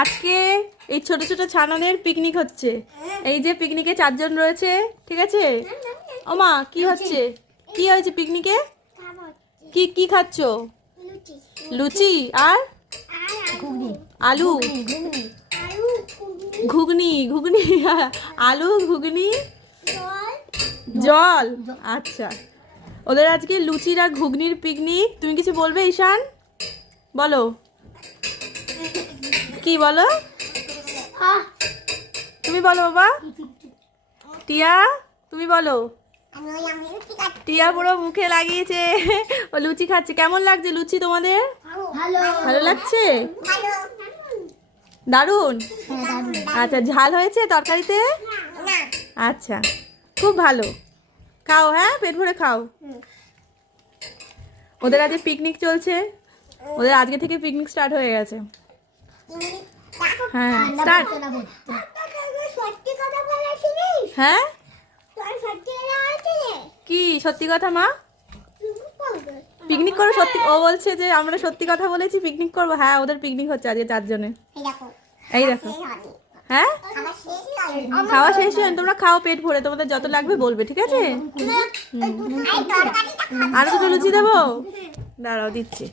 আজকে এই ছোট ছোট ছানাদের পিকনিক হচ্ছে। এই যে পিকনিকে 4 জন রয়েছে, ঠিক আছে? ওমা কি হচ্ছে? কি হয়েছে পিকনিকে? কি কি খাচ্ছ? লুচি আর আলু ঘুগনি ঘুগনি আলু ঘুগনি জল। আচ্ছা, ওদের আজকে লুচির আর ঘুগনির পিকনিক। তুমি কিছু বলবে ঈশান? বলো, কি বলো? তুমি বলো বাবা। টিয়া তুমি বলো। টিয়া পুরো মুখে লাগিয়েছে, ও লুচি খাচ্ছে। কেমন লাগছে লুচি তোমাদের? ভালো লাগছে? দারুণ। আচ্ছা, ঝাল হয়েছে তরকারিতে? আচ্ছা, খুব ভালো। খাও, হ্যাঁ, পেট ভরে খাও। ওদের আজকে পিকনিক চলছে, ওদের আজকে থেকে পিকনিক স্টার্ট হয়ে গেছে। হ্যাঁ, স্টার্ট। হ্যাঁ, কি সত্যি কথা মা? পিকনিক করবো সত্যি? ও বলছে যে আমরা সত্যি কথা বলেছি, পিকনিক করবো। হ্যাঁ, ওদের পিকনিক হচ্ছে আজকে 4 জনে। এই দেখো। হ্যাঁ, খাওয়া শেষ হয়নি, তোমরা খাও পেট ভরে, তোমাদের যত লাগবে বলবে, ঠিক আছে? আরো দুটো লুচি দেবো, দাঁড়াও দিচ্ছি।